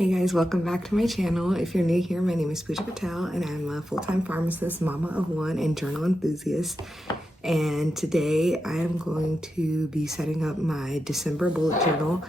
Hey guys, welcome back to my channel. If you're new here, my name is Pooja Patel and I'm a full-time pharmacist, mama of one, and journal enthusiast. And today I am going to be setting up my December bullet journal.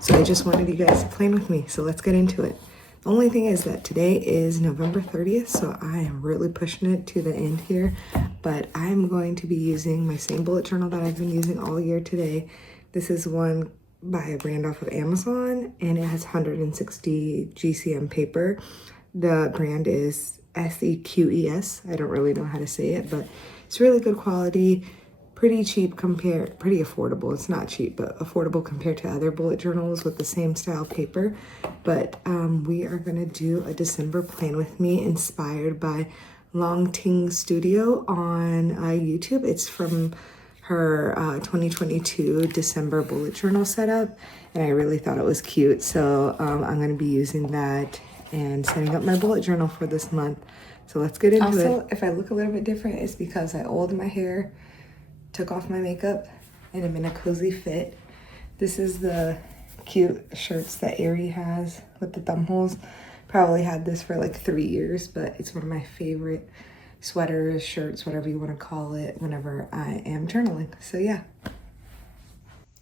So I just wanted you guys to plan with me, so let's get into it. The only thing is that today is November 30th, so I am really pushing it to the end here. But I'm going to be using my same bullet journal that I've been using all year today. This is one by a brand off of Amazon, and it has 160 GCM paper. The brand is SEQES. I don't really know how to say it, but it's really good quality, pretty cheap pretty affordable. It's not cheap, but affordable compared to other bullet journals with the same style paper. But we are gonna do a December plan with me inspired by Loo Teng Studio on YouTube. It's from her 2022 December bullet journal setup, and I really thought it was cute. So I'm going to be using that and setting up my bullet journal for this month. So let's get into it. Also, if I look a little bit different, it's because I oiled my hair, took off my makeup, and I'm in a cozy fit. This is the cute shirts that Aerie has with the thumb holes. Probably had this for like 3 years, but it's one of my favorite sweaters, shirts, whatever you want to call it, whenever I am journaling. So yeah.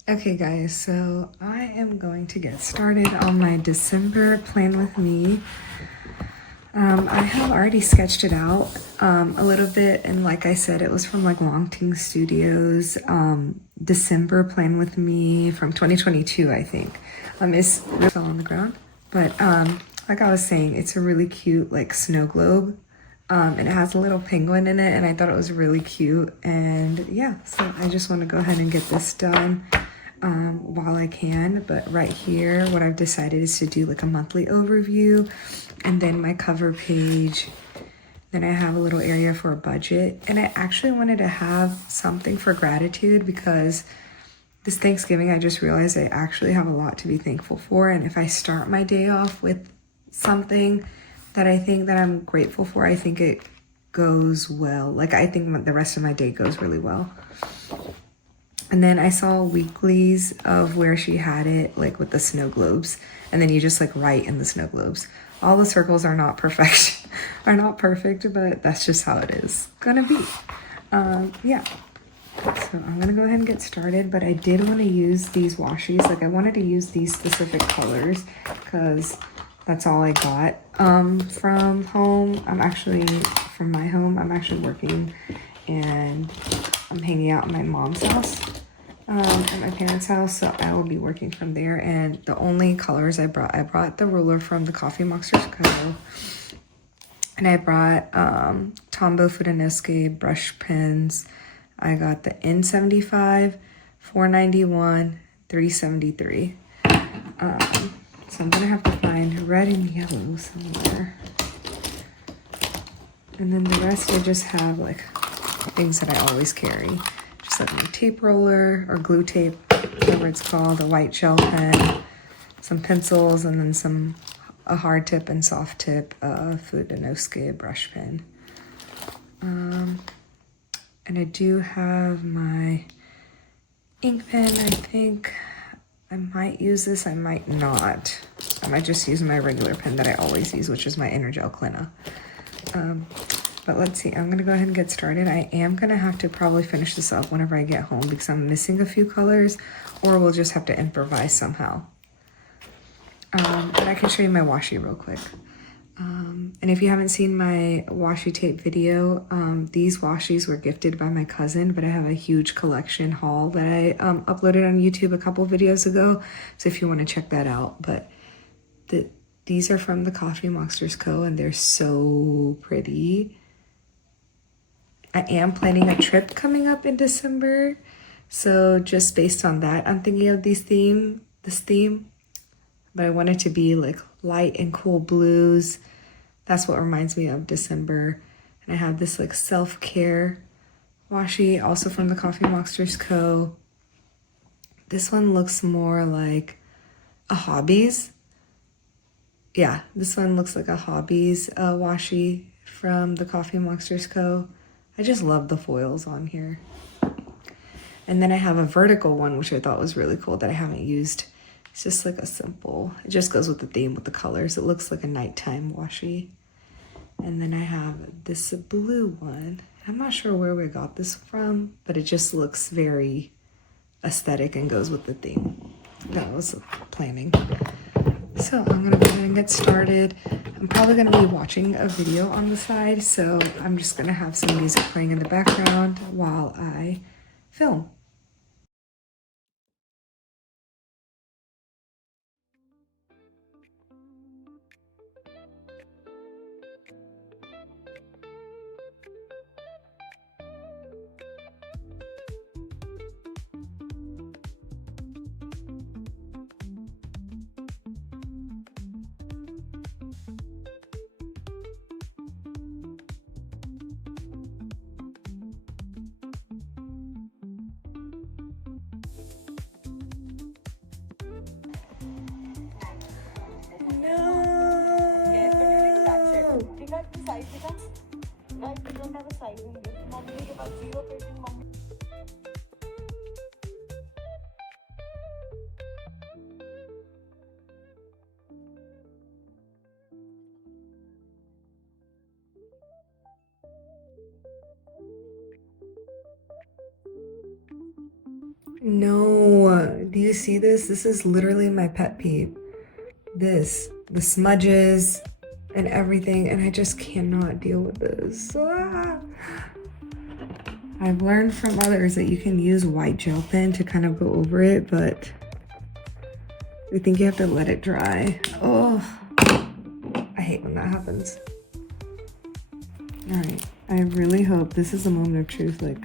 Okay guys, so I am going to get started on my December plan with me. I have already sketched it out a little bit, and like I said, it was from like Loo Teng Studios December plan with me from 2022, I think. It's fell on the ground, but like I was saying, it's a really cute like snow globe. And it has a little penguin in it, and I thought it was really cute. And yeah, so I just want to go ahead and get this done while I can. But right here, what I've decided is to do like a monthly overview, and then my cover page. Then I have a little area for a budget. And I actually wanted to have something for gratitude, because this Thanksgiving, I just realized I actually have a lot to be thankful for. And if I start my day off with something that I think that I'm grateful for, I think it goes well. Like, I think the rest of my day goes really well. And then I saw weeklies of where she had it, like with the snow globes. And then you just like write in the snow globes. All the circles are not perfect, but that's just how it is gonna be. Yeah. So I'm gonna go ahead and get started, but I did want to use these washies. Like, I wanted to use these specific colors because that's all I got from home. From my home, I'm actually working, and I'm hanging out in my mom's house, at my parents' house, so I will be working from there. And the only colors I brought the ruler from the Coffee Monsters Co. And I brought Tombow Fudenosuke brush pens. I got the N75, 491, 373. So I'm gonna have to find red and yellow somewhere. And then the rest I just have like things that I always carry. Just like my tape roller or glue tape, whatever it's called, a white gel pen, some pencils, and then a hard tip and soft tip Fudenosuke brush pen. And I do have my ink pen. I think I might use this, I might not. I might just use my regular pen that I always use, which is my Energel Clina. But let's see, I'm gonna go ahead and get started. I am gonna have to probably finish this up whenever I get home because I'm missing a few colors, or we'll just have to improvise somehow. But I can show you my washi real quick. And if you haven't seen my washi tape video, these washies were gifted by my cousin, but I have a huge collection haul that I uploaded on YouTube a couple videos ago. So if you want to check that out, but these are from the Coffee Monsters Co. and they're so pretty. I am planning a trip coming up in December. So just based on that, I'm thinking of this theme, but I want it to be like light and cool blues. That's what reminds me of December. And I have this like self-care washi, also from the Coffee Monsters Co. This one looks more like a Hobbies. Yeah, this one looks like a Hobbies washi from the Coffee Monsters Co. I just love the foils on here. And then I have a vertical one, which I thought was really cool that I haven't used It's just like a simple, it just goes with the theme with the colors. It looks like a nighttime washi. And then I have this blue one. I'm not sure where we got this from, but it just looks very aesthetic and goes with the theme. That was planning. So I'm gonna go ahead and get started. I'm probably gonna be watching a video on the side, so I'm just gonna have some music playing in the background while I film. No, do you see this? This is literally my pet peeve. This, the smudges and everything, and I just cannot deal with this. I've learned from others that you can use white gel pen to kind of go over it, but I think you have to let it dry. Oh, I hate when that happens. All right, I really hope this is the moment of truth. Like,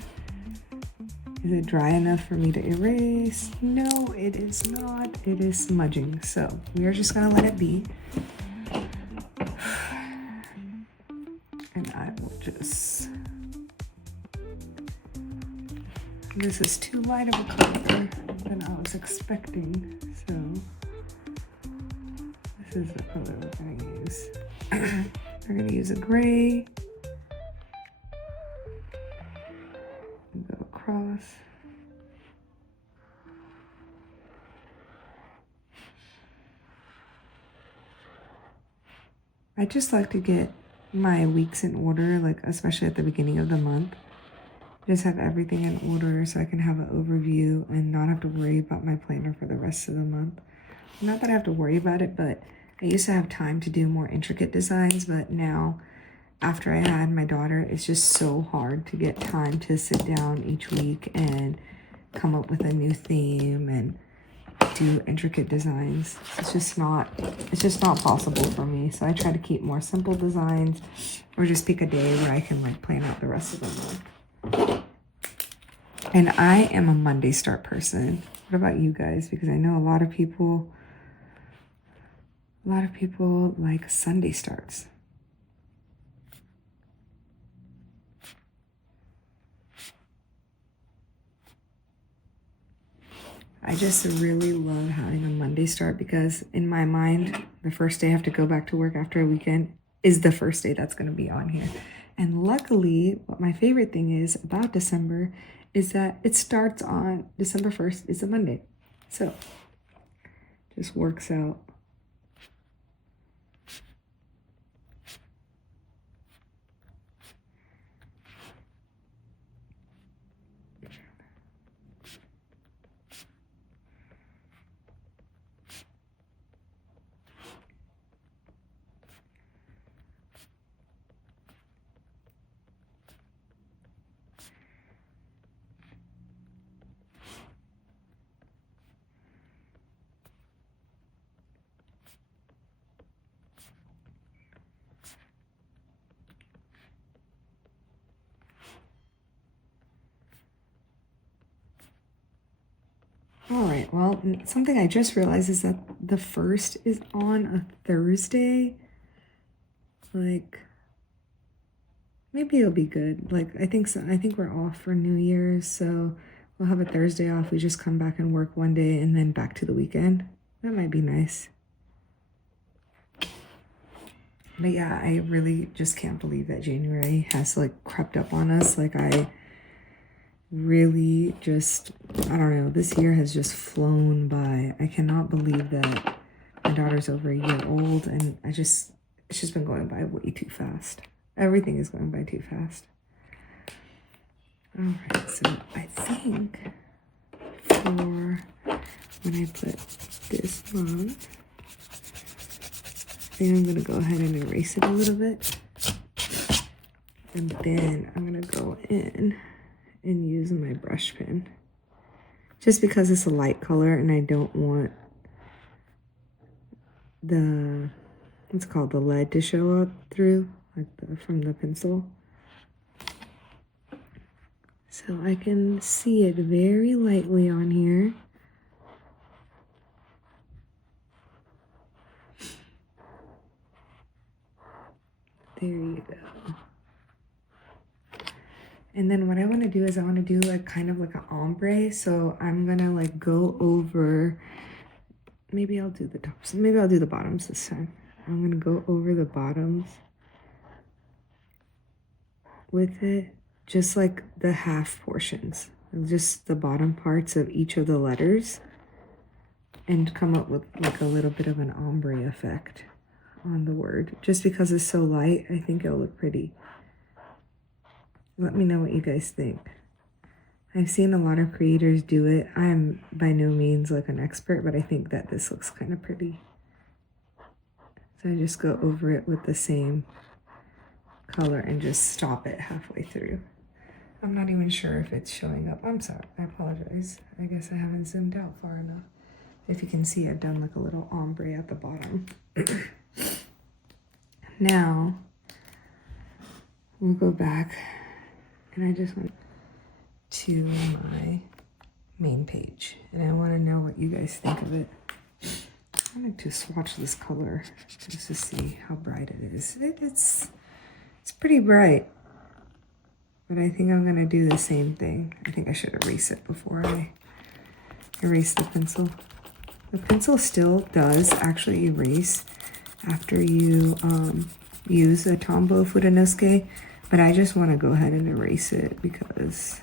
is it dry enough for me to erase? No, it is not. It is smudging. So we are just gonna let it be. And I will just, this is too light of a color than I was expecting. So this is the color we're gonna use. We're gonna use a gray. Go across. I just like to get my weeks in order, like especially at the beginning of the month. Just have everything in order so I can have an overview and not have to worry about my planner for the rest of the month. Not that I have to worry about it, but I used to have time to do more intricate designs, but now after I had my daughter, it's just so hard to get time to sit down each week and come up with a new theme and do intricate designs. It's just not possible for me. So I try to keep more simple designs or just pick a day where I can like plan out the rest of the month. And I am a Monday start person. What about you guys? Because I know a lot of people like Sunday starts. I just really love having a Monday start because in my mind, the first day I have to go back to work after a weekend is the first day that's going to be on here. And luckily, what my favorite thing is about December is that it starts on December 1st. It's a Monday. So just works out. All right, well, something I just realized is that the 1st is on a Thursday. Like, maybe it'll be good. Like, I think so. I think we're off for New Year's, so we'll have a Thursday off. We just come back and work one day and then back to the weekend. That might be nice. But yeah, I really just can't believe that January has like crept up on us. Like really just, I don't know, this year has just flown by. I cannot believe that my daughter's over a year old, and it's just been going by way too fast. Everything is going by too fast. All right, so I think for when I put this on, I think I'm gonna go ahead and erase it a little bit. And then I'm gonna go in and use my brush pen. Just because it's a light color and I don't want the, what's called, the lead to show up through, like from the pencil. So I can see it very lightly on here. There you go. And then what I want to do is I want to do like kind of like an ombre. So I'm gonna like go over, maybe I'll do the tops, maybe I'll do the bottoms this time. I'm gonna go over the bottoms with it, just like the half portions, just the bottom parts of each of the letters, and come up with like a little bit of an ombre effect on the word. Just because it's so light, I think it'll look pretty. Let me know what you guys think. I've seen a lot of creators do it. I am by no means like an expert, but I think that this looks kind of pretty. So I just go over it with the same color and just stop it halfway through. I'm not even sure if it's showing up. I'm sorry, I apologize. I guess I haven't zoomed out far enough. If you can see, I've done like a little ombre at the bottom. Now, we'll go back, and I just went to my main page, and I want to know what you guys think of it. I like to swatch this color just to see how bright it is. It's pretty bright, but I think I'm gonna do the same thing. I think I should erase it before I erase the pencil. The pencil still does actually erase after you use a Tombow Fudenosuke, but I just want to go ahead and erase it because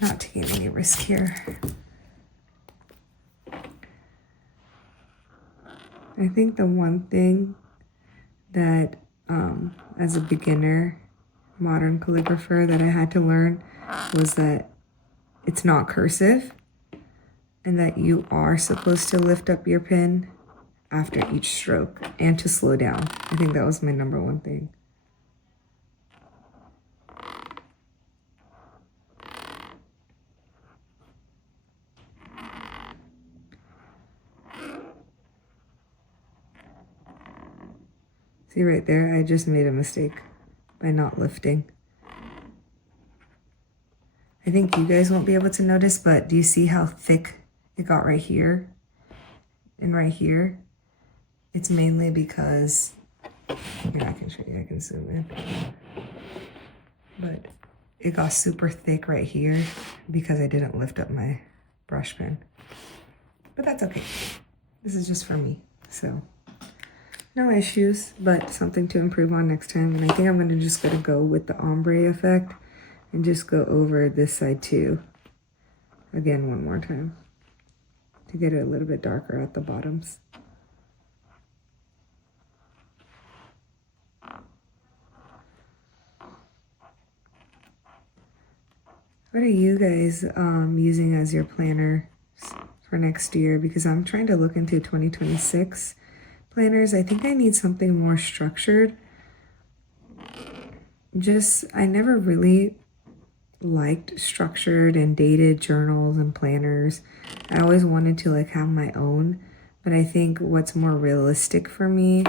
I'm not taking any risk here. I think the one thing that as a beginner modern calligrapher that I had to learn was that it's not cursive, and that you are supposed to lift up your pen after each stroke and to slow down. I think that was my number one thing. See right there, I just made a mistake by not lifting. I think you guys won't be able to notice, but do you see how thick it got right here and right here? It's mainly because, here I can show you, I can zoom in. But it got super thick right here because I didn't lift up my brush pen. But that's okay. This is just for me, so no issues, but something to improve on next time. And I think I'm gonna go with the ombre effect and just go over this side too. Again, one more time to get it a little bit darker at the bottoms. What are you guys using as your planner for next year? Because I'm trying to look into 2026 planners. I think I need something more structured. I never really liked structured and dated journals and planners. I always wanted to like have my own, but I think what's more realistic for me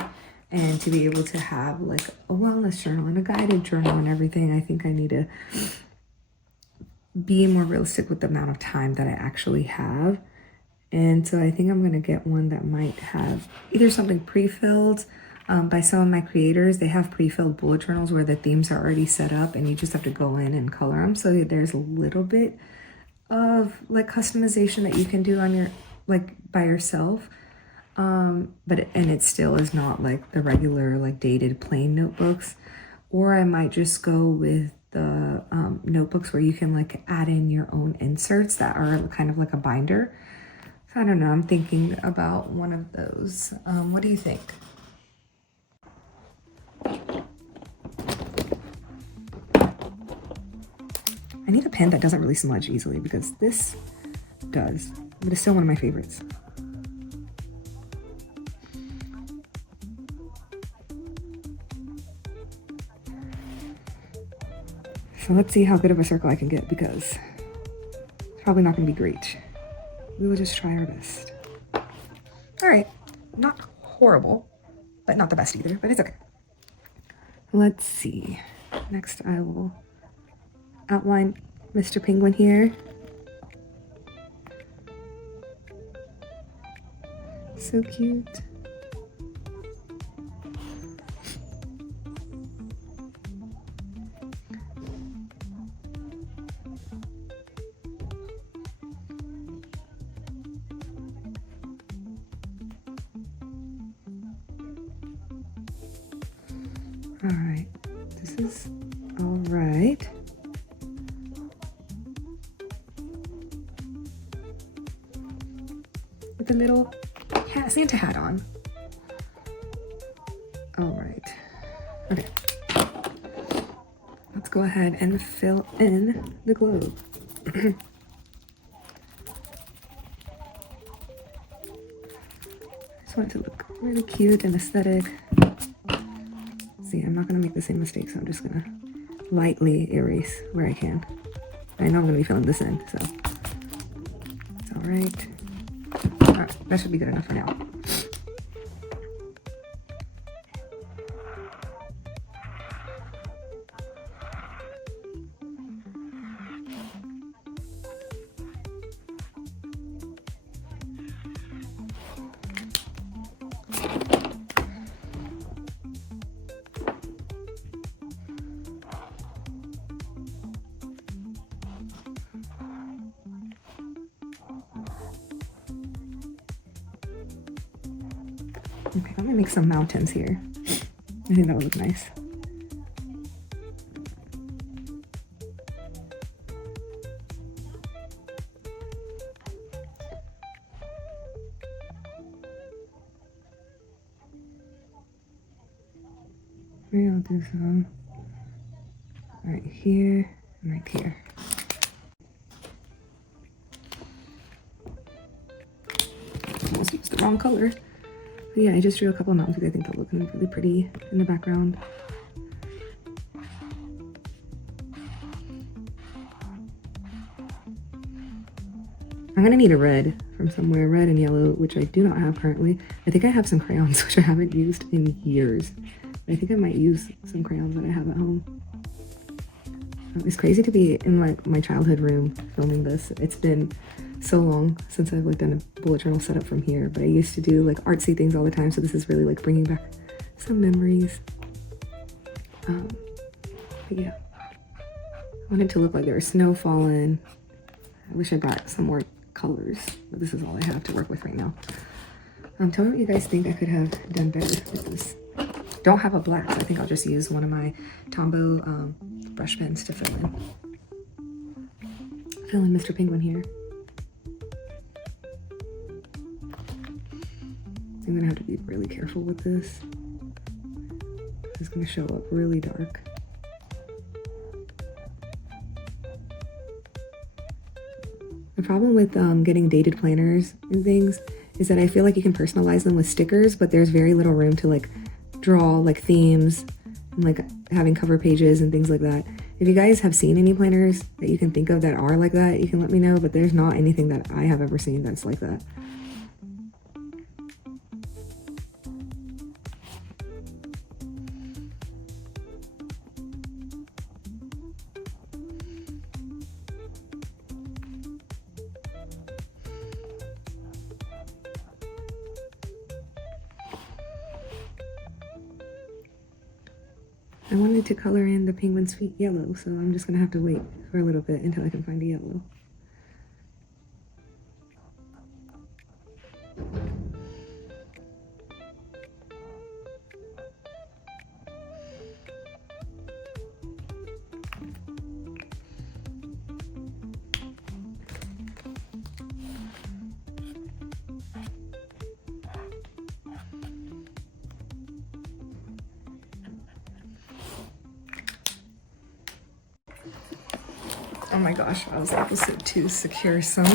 and to be able to have like a wellness journal and a guided journal and everything, I think I need to be more realistic with the amount of time that I actually have. And so I think I'm going to get one that might have either something pre-filled by some of my creators. They have pre-filled bullet journals where the themes are already set up and you just have to go in and color them. So there's a little bit of like customization that you can do on your, like by yourself. But it still is not like the regular like dated plain notebooks. Or I might just go with the notebooks where you can like add in your own inserts that are kind of like a binder. So I don't know, I'm thinking about one of those. What do you think? I need a pen that doesn't really smudge easily because this does, but it's still one of my favorites. So let's see how good of a circle I can get because it's probably not going to be great. We will just try our best. All right, not horrible, but not the best either, but it's okay. Let's see. Next I will outline Mr. Penguin here. So cute. All right, this is all right. With a little Santa hat on. All right, okay. Let's go ahead and fill in the globe. Just want it to look really cute and aesthetic. See, I'm not gonna make the same mistake, so I'm just gonna lightly erase where I can. I know I'm gonna be filling this in, so it's all right. All right, that should be good enough for now. Okay, I'm gonna make some mountains here. I think that would look nice. Maybe I'll do some right here and right here. Almost used the wrong color. But yeah, I just drew a couple of mountains because I think they'll look really pretty in the background. I'm gonna need a red from somewhere, red and yellow, which I do not have currently. I think I have some crayons, which I haven't used in years. I think I might use some crayons that I have at home. It's crazy to be in like my childhood room filming this. It's been so long since I've like done a bullet journal setup from here, but I used to do like artsy things all the time, so this is really like bringing back some memories. But yeah, I wanted to look like there was snow falling. I wish I brought some more colors, but this is all I have to work with right now. Tell me what you guys think I could have done better with this. Don't have a black, so I think I'll just use one of my Tombow brush pens to fill in. Fill in Mr. Penguin here. I'm gonna have to be really careful with this. It's gonna show up really dark. The problem with getting dated planners and things is that I feel like you can personalize them with stickers, but there's very little room to like draw like themes and like having cover pages and things like that. If you guys have seen any planners that you can think of that are like that, you can let me know, but there's not anything that I have ever seen that's like that. I wanted to color in the penguin's feet yellow, so I'm just gonna have to wait for a little bit until I can find a yellow. Oh my gosh, I was supposed to secure some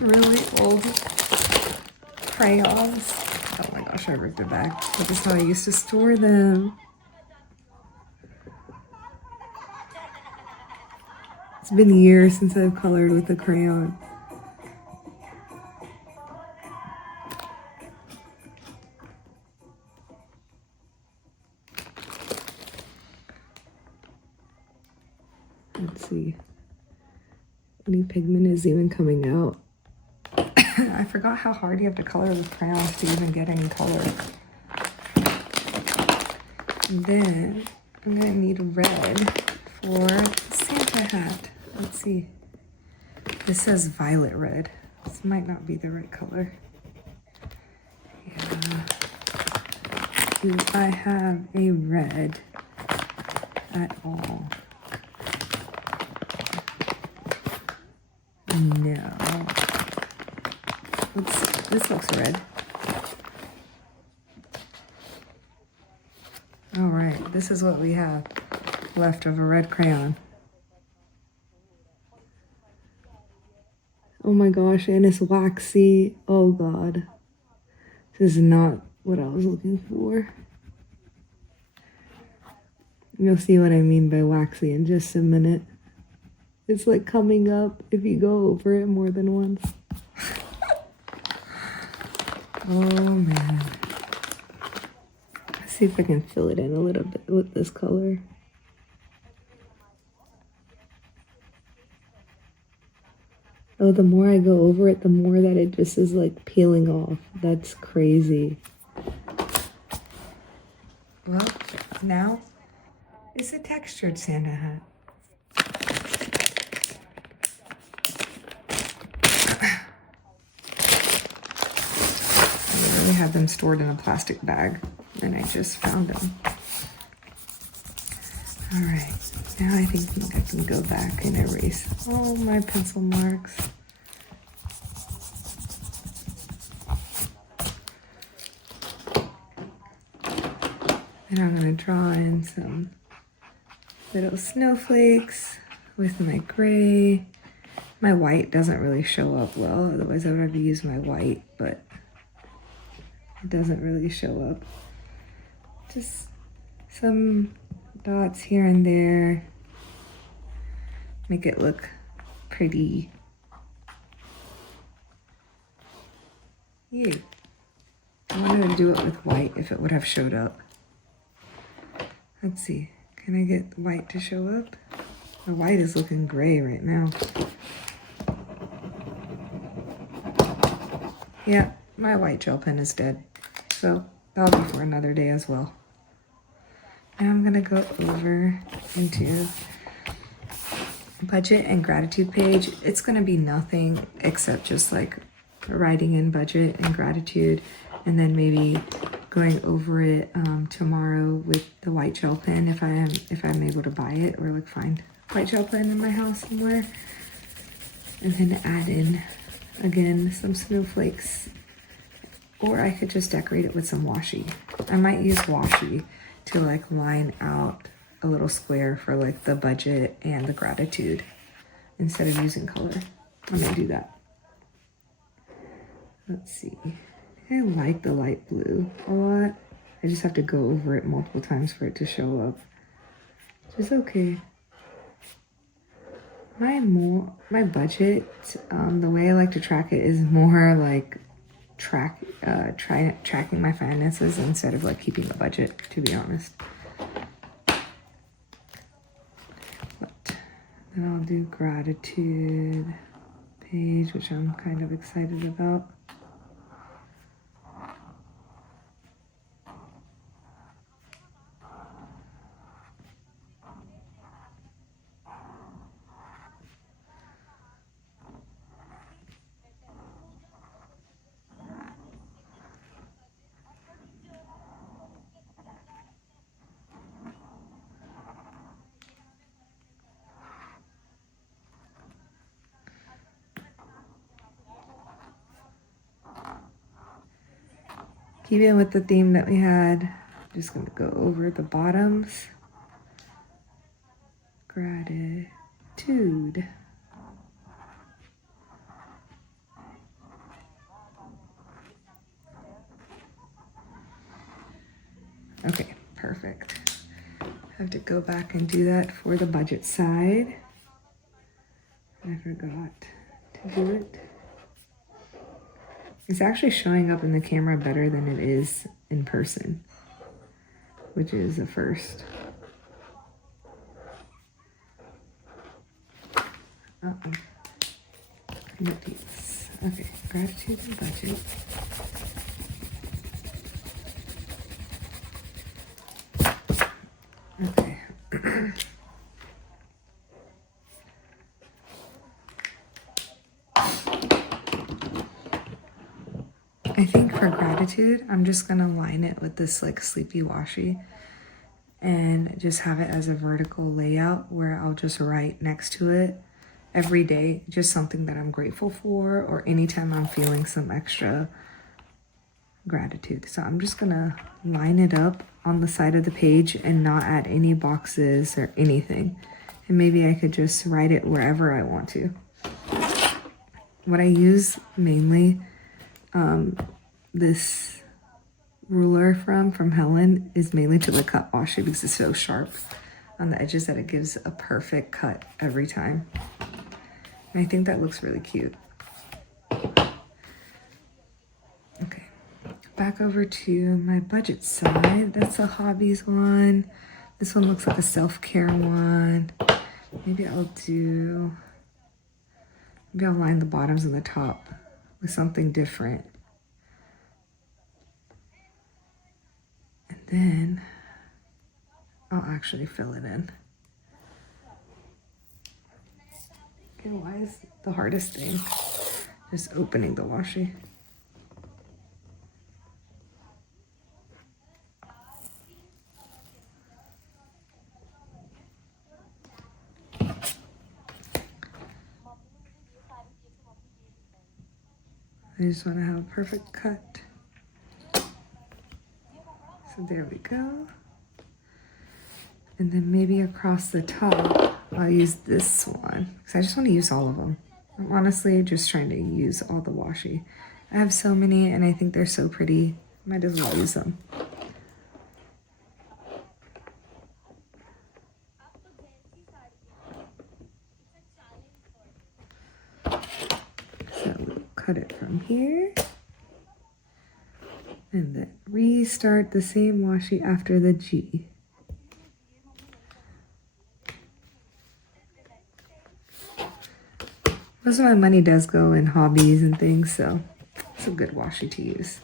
really old crayons. Oh my gosh, I ripped it back. But this is how I used to store them. It's been years since I've colored with a crayon. Let's see. Any pigment is even coming out. I forgot how hard you have to color with crayons to even get any color. And then I'm gonna need red for Santa hat. Let's see. This says violet red. This might not be the right color. Yeah. Do I have a red at all? No. This looks red. All right, this is what we have left of a red crayon. Oh my gosh, and it's waxy. Oh God. This is not what I was looking for. You'll see what I mean by waxy in just a minute. It's like coming up if you go over it more than once. Oh man. Let's see if I can fill it in a little bit with this color. Oh, the more I go over it, the more that it just is like peeling off. That's crazy. Well, now it's a textured Santa hat. I really had them stored in a plastic bag, and I just found them. All right, now I think I can go back and erase all my pencil marks. And I'm gonna draw in some little snowflakes with my gray. My white doesn't really show up well, otherwise I would have used my white, but it doesn't really show up. Just some dots here and there. Make it look pretty. Yeah. I wanted to do it with white if it would have showed up. Let's see. Can I get the white to show up? The white is looking gray right now. Yeah, my white gel pen is dead. So that'll be for another day as well. Now I'm gonna go over into budget and gratitude page. It's gonna be nothing except just like writing in budget and gratitude, and then maybe going over it tomorrow with the white gel pen if I'm able to buy it or like find white gel pen in my house somewhere, and then add in again some snowflakes, or I could just decorate it with some washi. I might use washi to like line out a little square for like the budget and the gratitude instead of using color. I'm gonna do that. Let's see. I like the light blue a lot. I just have to go over it multiple times for it to show up, which is okay. My budget, the way I like to track it is more like tracking my finances instead of like keeping a budget, to be honest. But then I'll do gratitude page, which I'm kind of excited about. Keeping with the theme that we had, I'm just going to go over the bottoms. Gratitude. gratitude. Okay, perfect. I have to go back and do that for the budget side. I forgot to do it. It's actually showing up in the camera better than it is in person, which is a first. Okay, gratitude and budget. Okay. I think for gratitude, I'm just gonna line it with this like sleepy washi and just have it as a vertical layout where I'll just write next to it every day, just something that I'm grateful for, or anytime I'm feeling some extra gratitude. So I'm just gonna line it up on the side of the page and not add any boxes or anything. And maybe I could just write it wherever I want to. What I use mainly, this ruler from Helen, is mainly to like cut washi because it's so sharp on the edges that it gives a perfect cut every time. And I think that looks really cute. Okay, back over to my budget side. That's a hobbies one. This one looks like a self-care one. Maybe I'll line the bottoms and the top with something different. And then I'll actually fill it in. Okay, why is the hardest thing just opening the washi? I just want to have a perfect cut. So there we go. And then maybe across the top, I'll use this one because I just want to use all of them. I'm honestly just trying to use all the washi. I have so many and I think they're so pretty. Might as well use them. So we'll cut it from here. And then restart the same washi after the G. Most of my money does go in hobbies and things, so it's a good washi to use.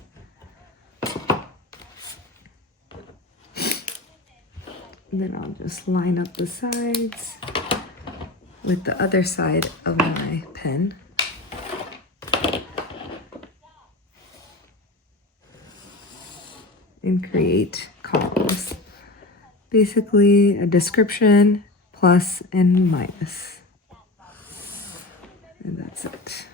And then I'll just line up the sides with the other side of my pen. And create columns. Basically a description, plus and minus. And that's it.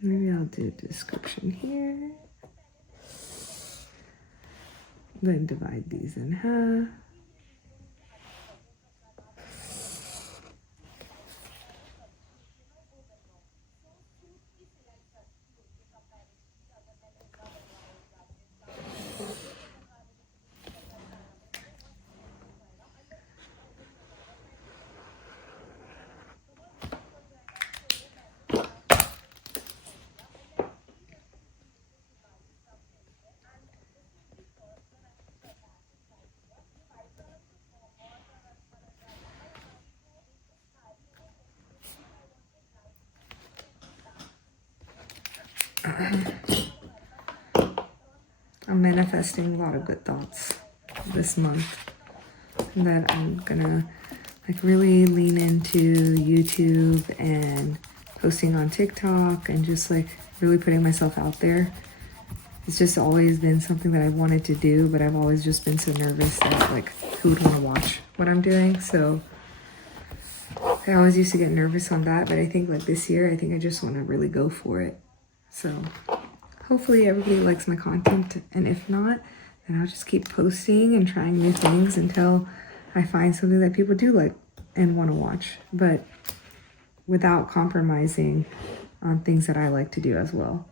Maybe I'll do description here. Then divide these in half. I'm manifesting a lot of good thoughts this month that I'm gonna like really lean into YouTube and posting on TikTok and just like really putting myself out there. It's just always been something that I wanted to do, but I've always just been so nervous that like who would want to watch what I'm doing. So I always used to get nervous on that, but I think like this year, I think I just want to really go for it. So hopefully everybody likes my content, and if not, then I'll just keep posting and trying new things until I find something that people do like and want to watch, but without compromising on things that I like to do as well.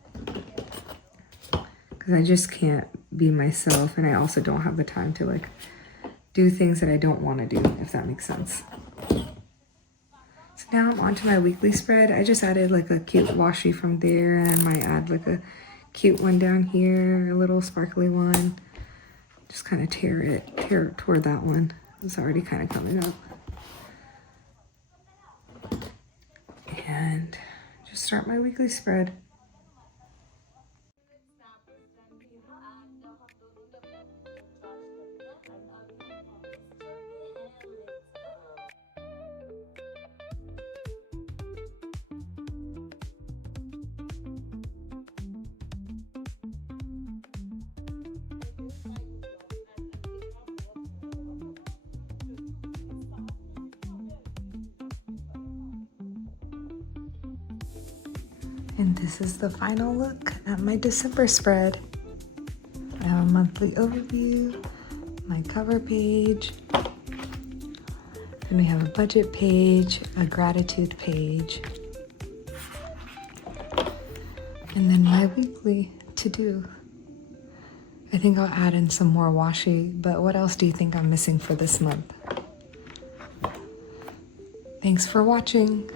Because I just can't be myself, and I also don't have the time to like do things that I don't want to do, if that makes sense. So now I'm on to my weekly spread. I just added like a cute washi from there, and I might add like a cute one down here, a little sparkly one. Just kind of tear it toward that one. It's already kind of coming up. And just start my weekly spread. And this is the final look at my December spread. I have a monthly overview, my cover page, and we have a budget page, a gratitude page, and then my weekly to-do. I think I'll add in some more washi, but what else do you think I'm missing for this month? Thanks for watching.